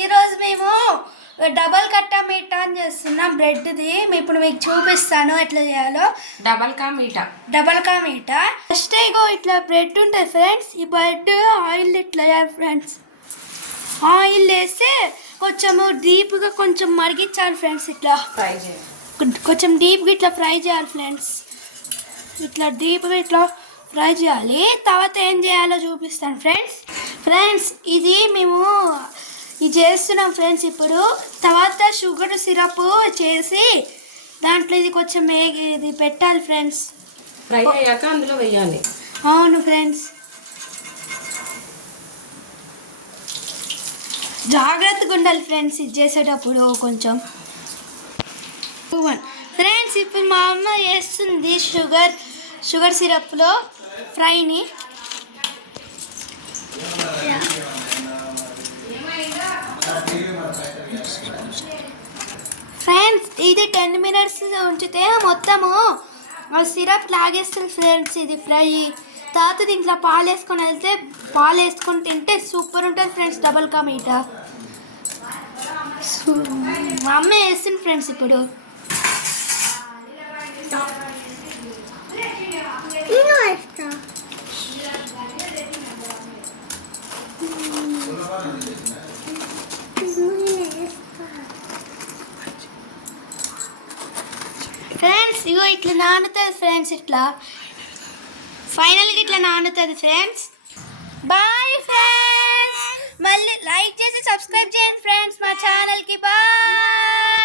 ఈరోజు మేము డబల్ కట్టా మీఠా అని చేస్తున్నాం బ్రెడ్ది. ఇప్పుడు మీకు చూపిస్తాను ఎట్లా చేయాలో. డబల్ కా మీఠా ఫస్ట్ ఇగో ఇట్లా బ్రెడ్ ఉంటుంది ఫ్రెండ్స్. ఈ బ్రెడ్ ఆయిల్ ఇట్లా వేయాలి ఫ్రెండ్స్. ఆయిల్ వేస్తే కొంచెము డీప్గా కొంచెం మరిగించాలి ఫ్రెండ్స్. ఇట్లా ఫ్రై చేయాలి, కొంచెం డీప్గా ఇట్లా ఫ్రై చేయాలి ఫ్రెండ్స్. ఇట్లా డీప్గా ఇట్లా ఫ్రై చేయాలి. తర్వాత ఏం చేయాలో చూపిస్తాను ఫ్రెండ్స్ ఇది మేము ఇది చేస్తున్నాం ఫ్రెండ్స్. ఇప్పుడు తర్వాత షుగర్ సిరప్ చేసి దాంట్లో ఇది కొంచెం ఇది పెట్టాలి ఫ్రెండ్స్. ఫ్రై అయ్యాక అందులో వేయాలి. అవును ఫ్రెండ్స్, జాగ్రత్తగా ఉండాలి ఫ్రెండ్స్ ఇది చేసేటప్పుడు కొంచెం. ఫ్రెండ్స్ ఇప్పుడు మా అమ్మ చేస్తుంది షుగర్ సిరప్లో ఫ్రైని. ఫ్రెండ్స్ ఇది 10 minutes ఉంచితే మొత్తము సిరప్ లాగేస్తుంది ఫ్రెండ్స్. ఇది ఫ్రై తర్వాత దీంట్లో పాలు వేసుకొని వెళ్తే పాలు వేసుకొని తింటే సూపర్ ఉంటుంది ఫ్రెండ్స్ డబల్ కా మీఠా. మా అమ్మ వేస్తుంది ఫ్రెండ్స్ ఇప్పుడు. ఫ్రెండ్స్ ఇగో ఇట్లా నానుతుంది ఫ్రెండ్స్. ఇట్లా ఫైనల్గా ఇట్లా నానుతుంది ఫ్రెండ్స్. బాయ్ ఫ్రెండ్స్, మళ్ళీ లైక్ చేసి సబ్స్క్రైబ్ చేయండి ఫ్రెండ్స్ మా ఛానల్కి. బాయ్.